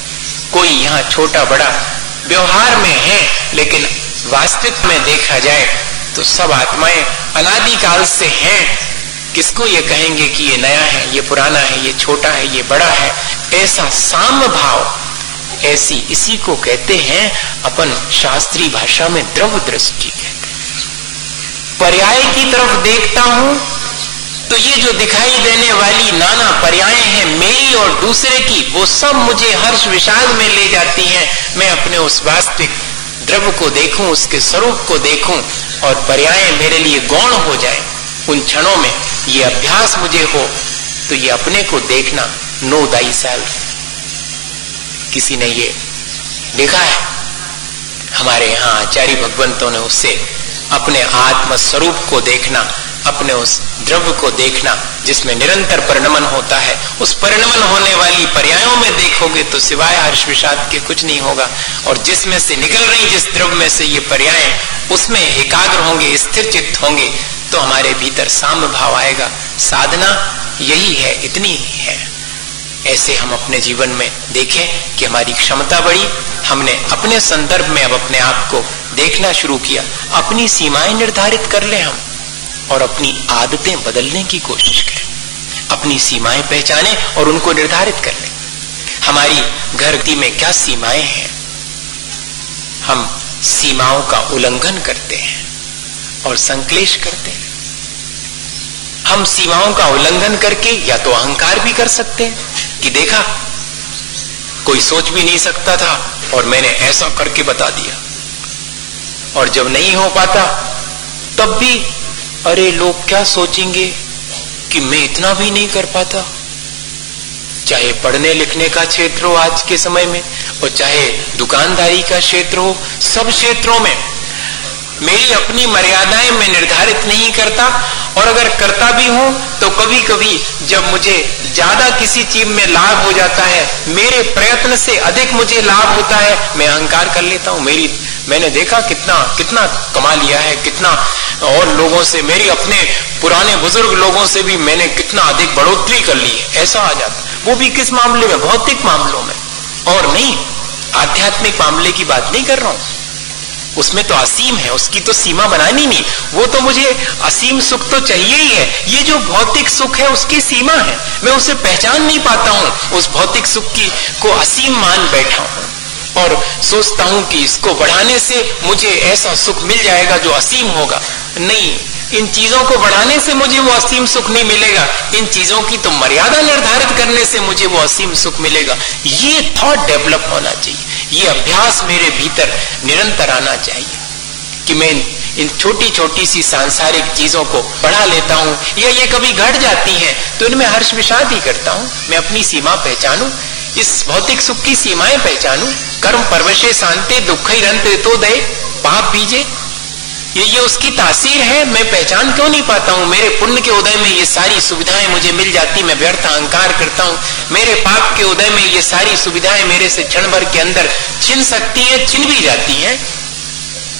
कोई यहाँ छोटा बड़ा व्यवहार में है, लेकिन वास्तविक में देखा जाए तो सब आत्माएं अनादिकाल से हैं। किसको ये कहेंगे कि ये नया है, ये पुराना है, ये छोटा है, ये बड़ा है? ऐसा साम्य भाव, ऐसी इसी को कहते हैं अपन शास्त्रीय भाषा में द्रव्य दृष्टि कहते हैं। पर्याय की तरफ देखता हूं तो ये जो दिखाई देने वाली नाना पर्याय हैं मेरी और दूसरे की, वो सब मुझे हर्ष विषाद में ले जाती हैं। मैं अपने उस वास्तविक द्रव्य को देखूं, उसके स्वरूप को देखूं और पर्याय मेरे लिए गौण हो जाए। उन क्षणों में ये अभ्यास मुझे हो तो ये अपने को देखना, नो दाई सेल्फ। किसी ने ये देखा है, हमारे यहाँ आचार्य भगवंतों ने उससे अपने आत्म स्वरूप को देखना, अपने उस द्रव्य को देखना जिसमें निरंतर परिणमन होता है। उस परिणमन होने वाली पर्यायों में देखोगे तो सिवाय हर्ष विषाद के कुछ नहीं होगा। और जिसमें से निकल रही जिस द्रव्य में से ये पर्याय, उसमें एकाग्र होंगे, स्थिर चित्त होंगे तो हमारे भीतर साम्य भाव आएगा। साधना यही है, इतनी ही है। ऐसे हम अपने जीवन में देखें कि हमारी क्षमता बढ़ी, हमने अपने संदर्भ में अब अपने आप को देखना शुरू किया। अपनी सीमाएं निर्धारित कर लें हम और अपनी आदतें बदलने की कोशिश करें। अपनी सीमाएं पहचानें और उनको निर्धारित कर लें। हमारी घरती में क्या सीमाएं हैं? हम सीमाओं का उल्लंघन करते हैं और संक्लेश करते हैं। हम सीमाओं का उल्लंघन करके या तो अहंकार भी कर सकते हैं कि देखा, कोई सोच भी नहीं सकता था और मैंने ऐसा करके बता दिया। और जब नहीं हो पाता तब भी अरे लोग क्या सोचेंगे कि मैं इतना भी नहीं कर पाता। चाहे पढ़ने लिखने का क्षेत्र हो आज के समय में, और चाहे दुकानदारी का क्षेत्र हो, सब क्षेत्रों में मेरी अपनी मर्यादाएं मैं निर्धारित नहीं करता। और अगर करता भी हूं तो कभी कभी जब मुझे ज्यादा किसी चीज में लाभ हो जाता है, मेरे प्रयत्न से अधिक मुझे लाभ होता है, मैं अहंकार कर लेता हूं। मैंने देखा कितना कमा लिया है, कितना और लोगों से, मेरी अपने पुराने बुजुर्ग लोगों से भी मैंने कितना अधिक बढ़ोतरी कर ली है, ऐसा आ जाता। वो भी किस मामले में? भौतिक मामलों में। और नहीं, आध्यात्मिक मामले की बात नहीं कर रहा हूं। उसमें तो असीम है, उसकी तो सीमा बनानी नहीं। वो तो मुझे असीम सुख तो चाहिए ही है। ये जो भौतिक सुख है उसकी सीमा है, मैं उसे पहचान नहीं पाता हूं। उस भौतिक सुख की को असीम मान बैठा हूं और सोचता हूं कि इसको बढ़ाने से मुझे ऐसा सुख मिल जाएगा जो असीम होगा। नहीं, इन चीजों को बढ़ाने से मुझे वो असीम सुख नहीं मिलेगा। इन चीजों की तो मर्यादा निर्धारित करने से मुझे वो असीम सुख मिलेगा। ये थॉट डेवलप होना चाहिए। ये अभ्यास मेरे भीतर निरंतर आना चाहिए कि मैं इन छोटी छोटी सी सांसारिक चीजों को बढ़ा लेता हूं, या ये कभी घट जाती हैं तो इनमें हर्ष विषाद ही करता हूं। मैं अपनी सीमा पहचानूं, इस भौतिक सुख की सीमाएं पहचानूं। कर्म परवशे शांति दुखैरंत तो दे पाप बीजे, ये उसकी तासीर है। मैं पहचान क्यों नहीं पाता हूं? मेरे पुण्य के उदय में ये सारी सुविधाएं मुझे मिल जाती, मैं व्यर्थ अहंकार करता हूं। मेरे पाप के उदय में ये सारी सुविधाएं मेरे से क्षण भर के अंदर छिन सकती हैं, छिन भी जाती हैं,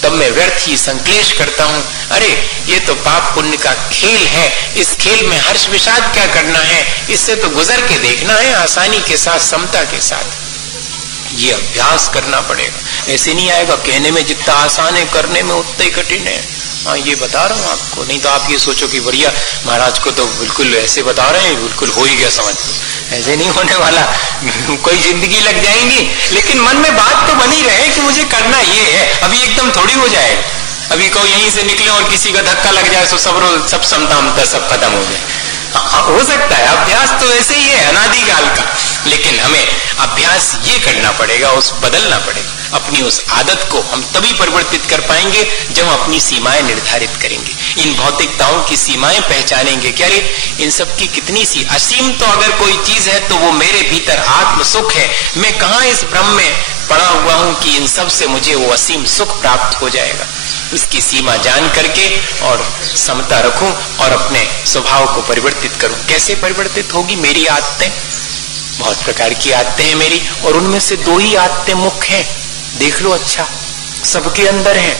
तब मैं व्यर्थ ही संक्लेश करता हूं। अरे ये तो पाप पुण्य का खेल है, इस खेल में हर्ष विषाद क्या करना है? इससे तो गुजर के देखना है आसानी के साथ, समता के साथ। ये अभ्यास करना पड़ेगा। ऐसे नहीं आएगा, कहने में जितना आसान है करने में उतना ही कठिन है। हाँ, ये बता रहा हूं आपको। नहीं तो आप ये सोचो कि बढ़िया महाराज को तो बिल्कुल ऐसे बता रहे हैं, बिल्कुल हो ही गया, समझ लो। ऐसे नहीं होने वाला। कोई जिंदगी लग जाएंगी, लेकिन मन में बात तो बनी रहे कि मुझे करना ये है। अभी एकदम थोड़ी हो जाएगा। अभी को यहीं से निकले और किसी का धक्का लग जाए तो सब समता सब खत्म हो जाए। हो सकता है, अभ्यास तो ऐसे ही है अनादिकाल का, लेकिन हमें अभ्यास ये करना पड़ेगा, उस बदलना पड़ेगा। अपनी उस आदत को हम तभी परिवर्तित कर पाएंगे जब हम अपनी सीमाएं निर्धारित करेंगे, इन भौतिकताओं की सीमाएं पहचानेंगे। क्या रे, इन सब की कितनी सी असीम तो अगर कोई चीज है तो वो मेरे भीतर आत्म सुख है। मैं कहाँ इस भ्रम में पड़ा हुआ हूं कि इन सब से मुझे वो असीम सुख प्राप्त हो जाएगा। इसकी सीमा जान करके और समता रखूं और अपने स्वभाव को परिवर्तित करूं। कैसे परिवर्तित होगी? मेरी आदतें, बहुत प्रकार की आदतें हैं मेरी, और उनमें से 2 ही आदतें मुख्य हैं। देख लो, अच्छा, सबके अंदर है,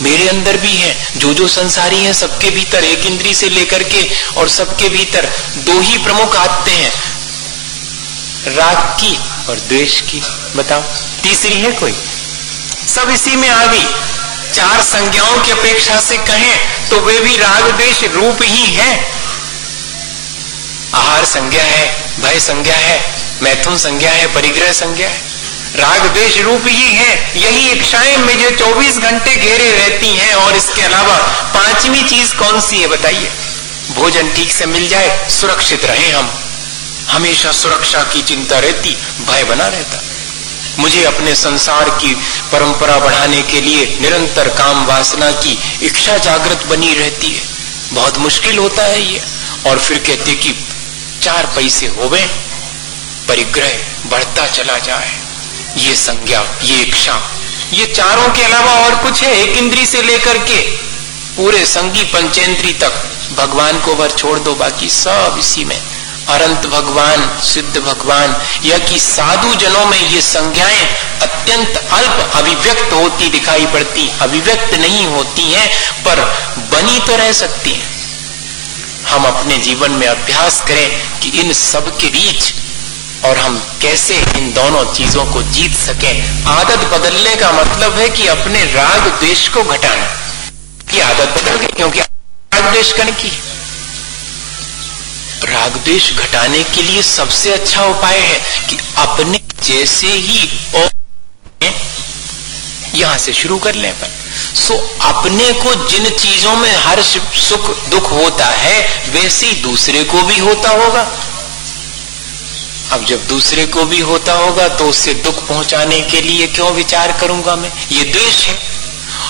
मेरे अंदर भी है। जो संसारी है सबके भीतर, एक इंद्री से लेकर के, और सबके भीतर 2 ही प्रमुख आदतें हैं, राग की और द्वेष की। बताओ, तीसरी है कोई? सब इसी में आ गई। 4 संज्ञाओं की अपेक्षा से कहें तो वे भी राग द्वेष रूप ही है। आहार संज्ञा है, भय संज्ञा है, मैथुन संज्ञा है, परिग्रह संज्ञा है, राग द्वेष रूप ही है। यही इच्छाएं मुझे 24 घंटे घेरे रहती हैं। और इसके अलावा 5वीं चीज कौन सी है बताइए? भोजन ठीक से मिल जाए, सुरक्षित रहे हम, हमेशा सुरक्षा की चिंता रहती, भय बना रहता। मुझे अपने संसार की परंपरा बढ़ाने के लिए निरंतर काम वासना की इच्छा जागृत बनी रहती है। बहुत मुश्किल होता है ये। और फिर कहते कि 4 पैसे होवे, परिग्रह बढ़ता चला जाए, ये संज्ञा, ये इच्छा, ये चारों के अलावा और कुछ है? एक इंद्री से लेकर के पूरे संगी पंचेंद्री तक भगवान को भर छोड़ दो, बाकी सब इसी में। अनंत भगवान, सिद्ध भगवान, या कि साधु जनों में ये संज्ञाएं अत्यंत अल्प अभिव्यक्त होती दिखाई पड़ती, अभिव्यक्त नहीं होती हैं, पर बनी तो रह सकती हैं। हम अपने जीवन में अभ्यास करें कि इन सब के बीच और हम कैसे इन दोनों चीजों को जीत सकें। आदत बदलने का मतलब है कि अपने राग द्वेष को घटाना। ये आदत बदल गई क्योंकि राग द्वेष करने की। राग द्वेष घटाने के लिए सबसे अच्छा उपाय है कि अपने जैसे ही और यहां से शुरू कर लें अपन। अपने को जिन चीजों में हर्ष सुख दुख होता है वैसे ही दूसरे को भी होता होगा। अब जब दूसरे को भी होता होगा तो उससे दुख पहुंचाने के लिए क्यों विचार करूंगा मैं? ये द्वेष है।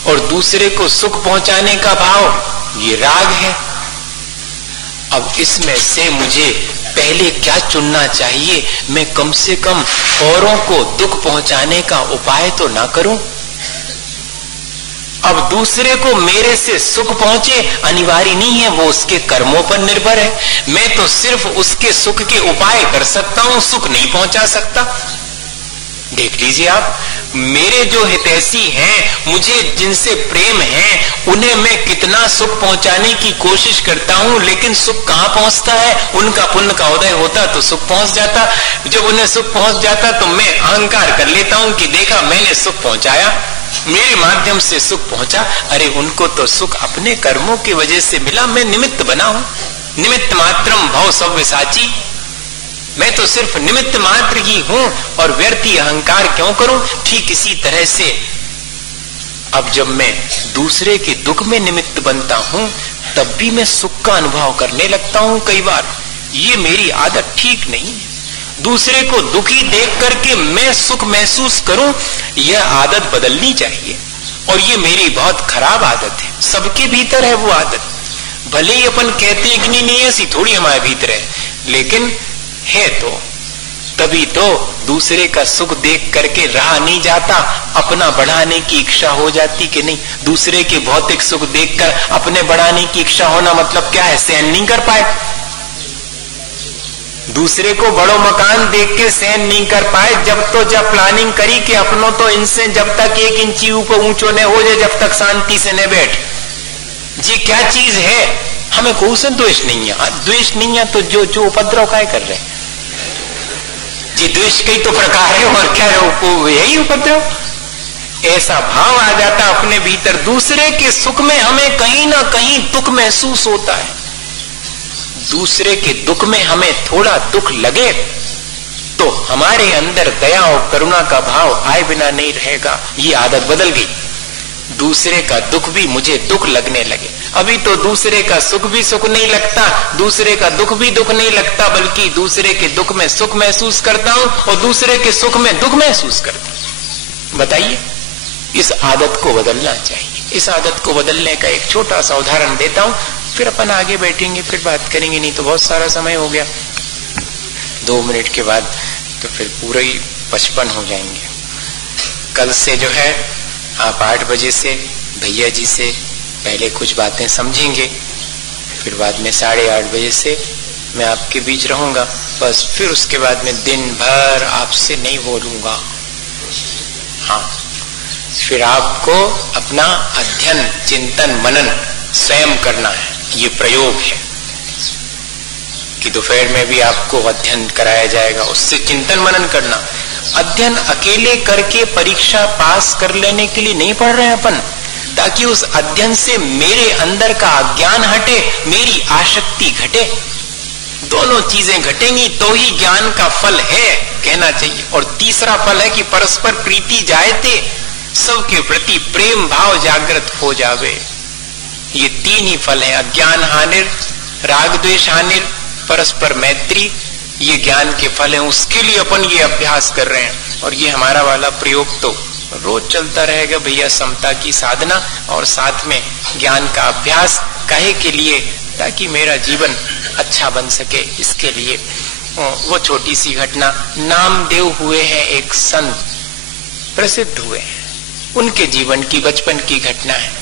और दूसरे को सुख पहुंचाने का भाव ये राग है। अब इसमें से मुझे पहले क्या चुनना चाहिए? मैं कम से कम औरों को दुख पहुंचाने का उपाय तो ना करूं। अब दूसरे को मेरे से सुख पहुंचे अनिवार्य नहीं है, वो उसके कर्मों पर निर्भर है। मैं तो सिर्फ उसके सुख के उपाय कर सकता हूं, सुख नहीं पहुंचा सकता। देख लीजिए आप, मेरे जो हितैषी हैं, मुझे जिनसे प्रेम है, उन्हें मैं कितना सुख पहुंचाने की कोशिश करता हूं, लेकिन सुख कहां पहुंचता है? उनका पुण्य का उदय होता तो सुख पहुंच जाता। जब उन्हें सुख पहुंच जाता तो मैं अहंकार कर लेता हूं कि देखा मैंने सुख पहुंचाया, मेरे माध्यम से सुख पहुंचा। अरे उनको तो सुख अपने कर्मों की वजह से मिला, मैं निमित्त बना हूं। निमित्त मात्रम भव सव्यसाची, मैं तो सिर्फ निमित्त मात्र ही हूं और व्यर्थी अहंकार क्यों करूं? ठीक इसी तरह से अब जब मैं दूसरे के दुख में निमित्त बनता हूं तब भी मैं सुख का अनुभव करने लगता हूं। कई बार ये मेरी आदत ठीक नहीं है। दूसरे को दुखी देख करके मैं सुख महसूस करूं, यह आदत बदलनी चाहिए। और ये मेरी बहुत खराब आदत है। सबके भीतर है वो आदत। भले ही अपन कहते हैं कि नहीं ऐसी थोड़ी हमारे भीतर है, लेकिन है तो तभी तो दूसरे का सुख देख करके रहा नहीं जाता, अपना बढ़ाने की इच्छा हो जाती कि नहीं। दूसरे के भौतिक सुख देखकर अपने बढ़ाने की इच्छा होना मतलब क्या है? सहन नहीं कर पाए। दूसरे को बड़ो मकान देख के सहन नहीं कर पाए, जब प्लानिंग करी कि अपनों तो इनसे जब तक 1 इंची ऊपर ऊंचो न हो जाए जब तक शांति से न बैठ। जी क्या चीज है? हमें कोई से द्वेष नहीं है। द्वेष नहीं है तो जो उपद्रव काय कर रहे हैं जी? द्वेष कई तो प्रकार है और क्या है? यही उपद्रव। ऐसा भाव आ जाता अपने भीतर, दूसरे के सुख में हमें कहीं ना कहीं दुख महसूस होता है। दूसरे के दुख में हमें थोड़ा दुख लगे तो हमारे अंदर दया और करुणा का भाव आए बिना नहीं रहेगा। ये आदत बदल गई। दूसरे का दुख भी मुझे दुख लगने लगे। अभी तो दूसरे का सुख भी सुख नहीं लगता, दूसरे का दुख भी दुख नहीं लगता, बल्कि दूसरे के दुख में सुख महसूस करता हूं और दूसरे के सुख में दुख महसूस करता हूं। बताइए, इस आदत को बदलना चाहिए। इस आदत को बदलने का एक छोटा सा उदाहरण देता हूं, फिर अपन आगे बैठेंगे, फिर बात करेंगे। नहीं तो बहुत सारा समय हो गया, 2 मिनट के बाद तो फिर पूरे ही 55 हो जाएंगे। कल से जो है आप 8 बजे से भैया जी से पहले कुछ बातें समझेंगे, फिर बाद में 8:30 बजे से मैं आपके बीच रहूंगा। बस फिर उसके बाद में दिन भर आपसे नहीं बोलूंगा। हाँ, फिर आपको अपना अध्ययन, चिंतन, मनन स्वयं करना है। ये प्रयोग है कि दोपहर में भी आपको अध्ययन कराया जाएगा, उससे चिंतन मनन करना। अध्ययन अकेले करके परीक्षा पास कर लेने के लिए नहीं पढ़ रहे हैं अपन, ताकि उस अध्ययन से मेरे अंदर का अज्ञान हटे, मेरी आसक्ति घटे। दोनों चीजें घटेंगी तो ही ज्ञान का फल है कहना चाहिए। और तीसरा फल है कि परस्पर प्रीति जायते, सबके प्रति प्रेम भाव जागृत हो जावे। ये 3 ही फल है, अज्ञान हानिर, राग द्वेष हानिर, परस्पर मैत्री। ये ज्ञान के फल हैं, उसके लिए अपन ये अभ्यास कर रहे हैं। और ये हमारा वाला प्रयोग तो रोज चलता रहेगा भैया, समता की साधना और साथ में ज्ञान का अभ्यास। काहे के लिए? ताकि मेरा जीवन अच्छा बन सके। इसके लिए वो छोटी सी घटना, नामदेव हुए हैं एक संत, प्रसिद्ध हुए हैं, उनके जीवन की बचपन की घटना है।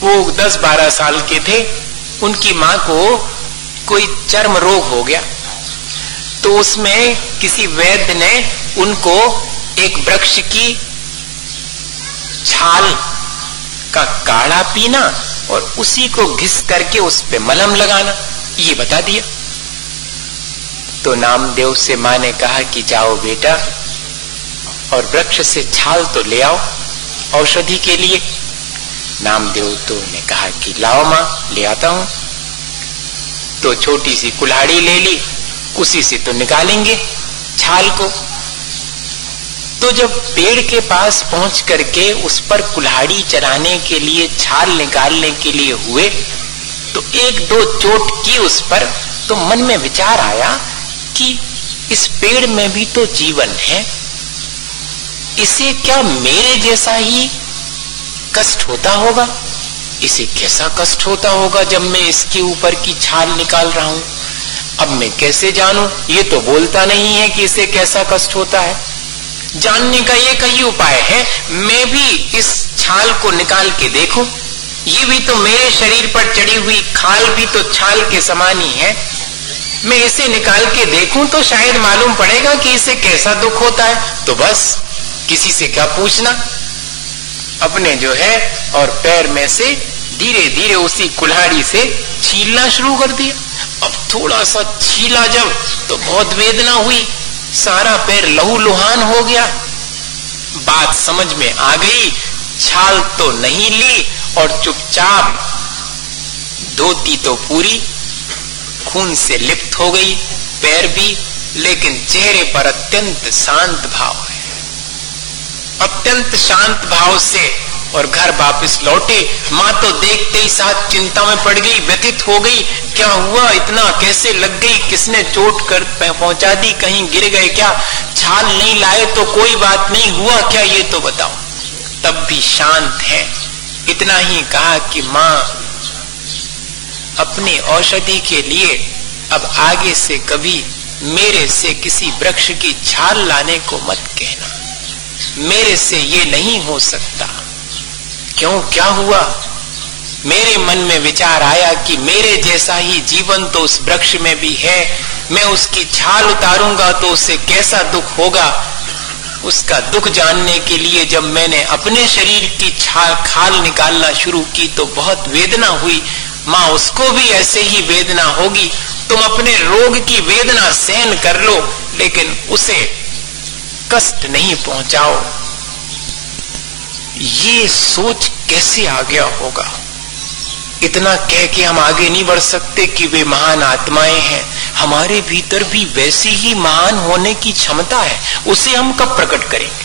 वो 10-12 साल के थे, उनकी माँ को कोई चर्म रोग हो गया, तो उसमें किसी वैद्य ने उनको एक वृक्ष की छाल का काढ़ा पीना और उसी को घिस करके उस पे मलहम लगाना, ये बता दिया। तो नामदेव से माँ ने कहा कि जाओ बेटा और वृक्ष से छाल तो ले आओ औषधि के लिए। नामदेव तो ने कहा कि लाओ माँ, ले आता हूं। तो छोटी सी कुल्हाड़ी ले ली, उसी से तो निकालेंगे छाल को। तो जब पेड़ के पास पहुंच करके उस पर कुल्हाड़ी चलाने के लिए, छाल निकालने के लिए हुए, तो 1-2 चोट की उस पर, तो मन में विचार आया कि इस पेड़ में भी तो जीवन है, इसे क्या मेरे जैसा ही कष्ट होता होगा? इसे कैसा कष्ट होता होगा जब मैं इसके ऊपर की छाल निकाल रहा हूं? अब मैं कैसे जानूं? ये तो बोलता नहीं है कि इसे कैसा कष्ट होता है। जानने का एक ही उपाय है, मैं भी इस छाल को निकाल के देखूं। ये भी तो मेरे शरीर पर चढ़ी हुई खाल भी तो छाल के समान ही है। मैं इसे निकाल के देखूं तो शायद मालूम पड़ेगा कि इसे कैसा दुख होता है। तो बस किसी से क्या पूछना, अपने जो है और पैर में से धीरे धीरे उसी कुल्हाड़ी से छीलना शुरू कर दिया। अब थोड़ा सा छीला जब, तो बहुत वेदना हुई, सारा पैर लहूलुहान हो गया। बात समझ में आ गई, छाल तो नहीं ली और चुपचाप धोती तो पूरी खून से लिप्त हो गई, पैर भी, लेकिन चेहरे पर अत्यंत शांत भाव है। अत्यंत शांत भाव से और घर वापस लौटे। माँ तो देखते ही साथ चिंता में पड़ गई, व्यथित हो गई। क्या हुआ, इतना कैसे लग गई, किसने चोट कर पहुंचा दी, कहीं गिर गए क्या? छाल नहीं लाए तो कोई बात नहीं, हुआ क्या ये तो बताओ। तब भी शांत है। इतना ही कहा कि माँ, अपनी औषधि के लिए अब आगे से कभी मेरे से किसी वृक्ष की छाल लाने को मत कहना, मेरे से ये नहीं हो सकता। क्यों, क्या हुआ? मेरे मन में विचार आया कि मेरे जैसा ही जीवन तो उस वृक्ष में भी है, मैं उसकी छाल उतारूंगा तो उससे कैसा दुख होगा। उसका दुख जानने के लिए जब मैंने अपने शरीर की खाल निकालना शुरू की तो बहुत वेदना हुई। माँ, उसको भी ऐसे ही वेदना होगी। तुम अपने रोग की वेदना सहन कर लो, लेकिन उसे कष्ट नहीं पहुंचाओ। ये सोच कैसे आ गया होगा? इतना कह के हम आगे नहीं बढ़ सकते कि वे महान आत्माएं हैं। हमारे भीतर भी वैसी ही महान होने की क्षमता है, उसे हम कब प्रकट करेंगे?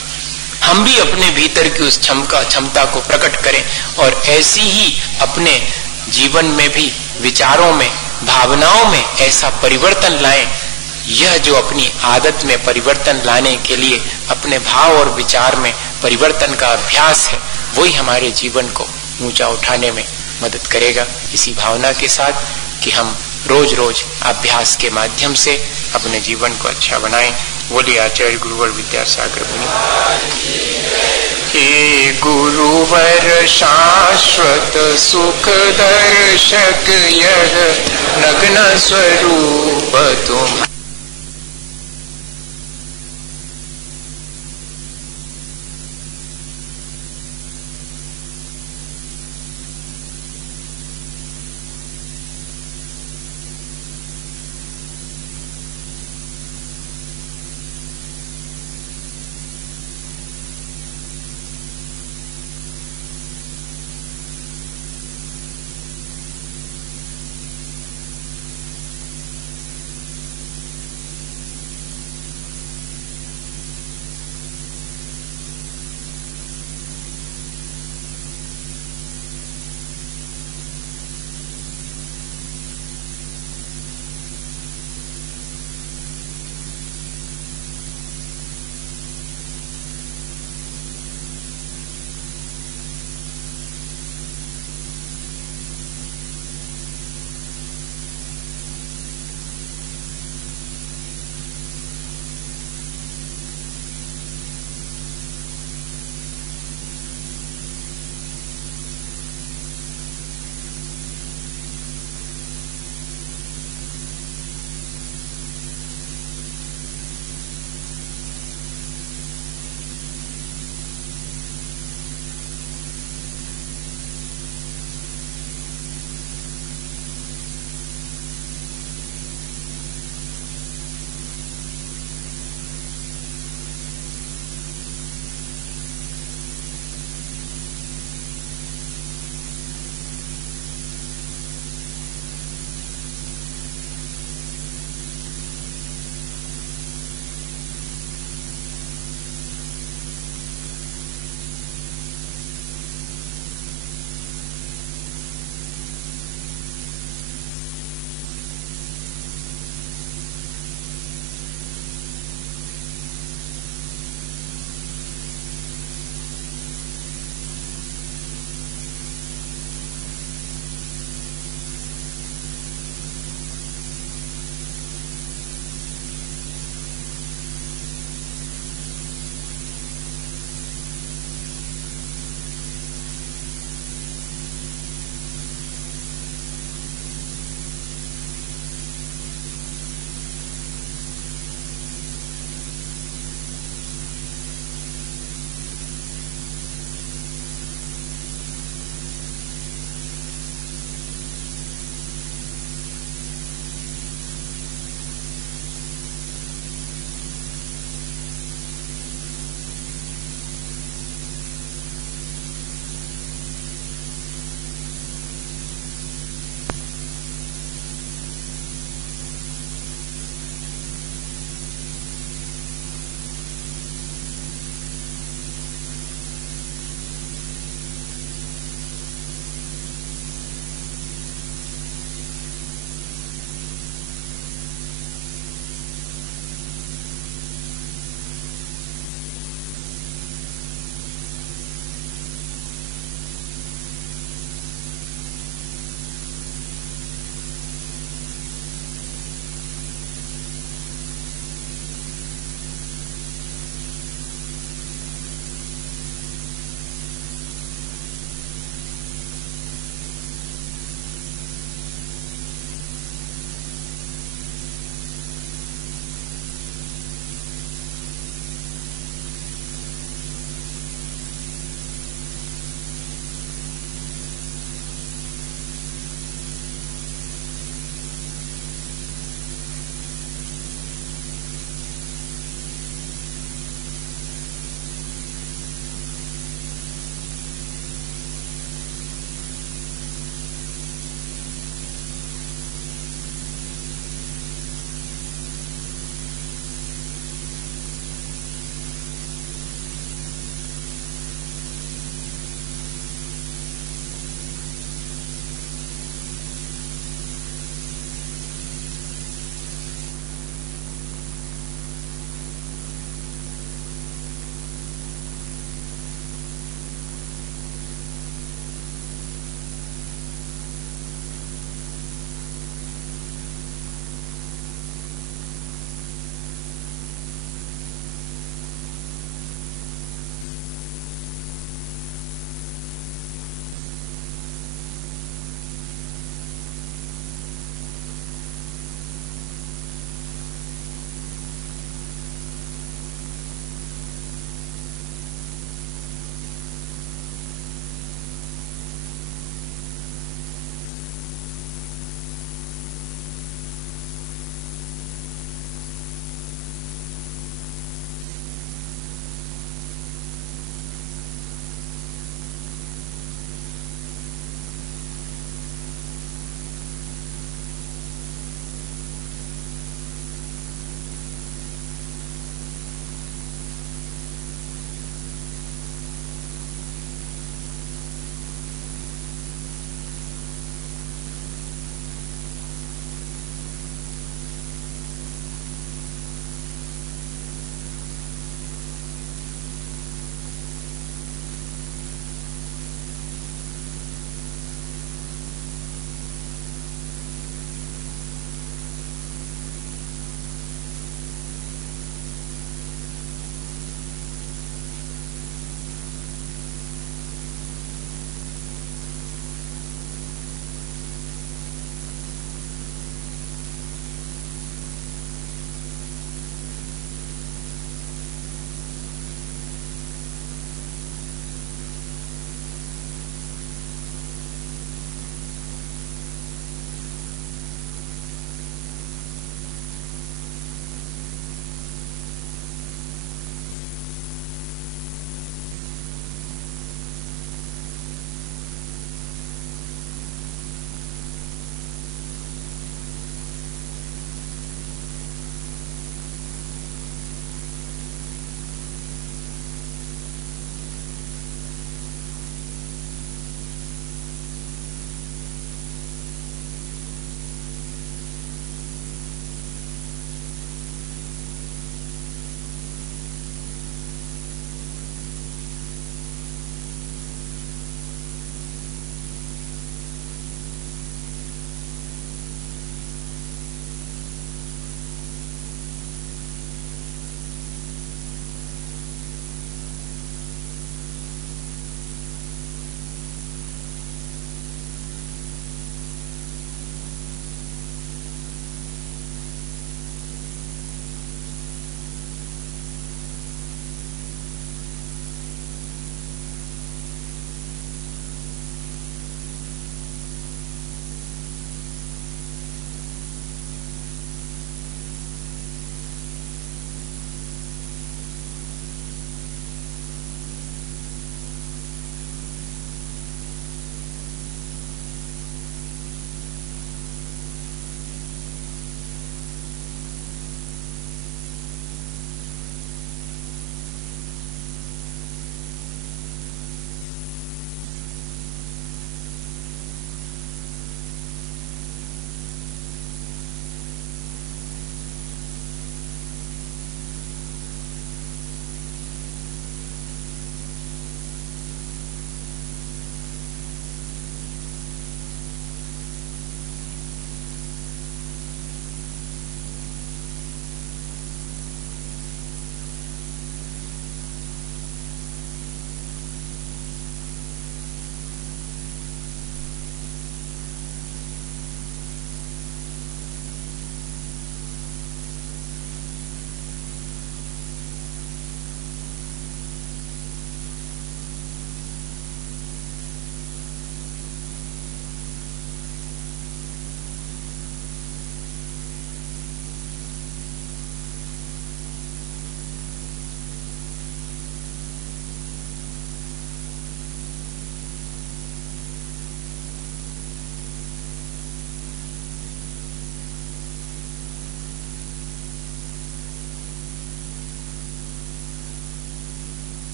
हम भी अपने भीतर की उस क्षमता को प्रकट करें और ऐसी ही अपने जीवन में भी, विचारों में, भावनाओं में ऐसा परिवर्तन लाएं यह जो अपनी आदत में परिवर्तन लाने के लिए अपने भाव और विचार में परिवर्तन का अभ्यास है, वही हमारे जीवन को ऊंचा उठाने में मदद करेगा। इसी भावना के साथ कि हम रोज रोज अभ्यास के माध्यम से अपने जीवन को अच्छा बनाएं। बोलिए आचार्य गुरुवर विद्यासागर मुनि। हे गुरुवर शाश्वत सुख दर्शक, यह नग्न स्वरूप तुम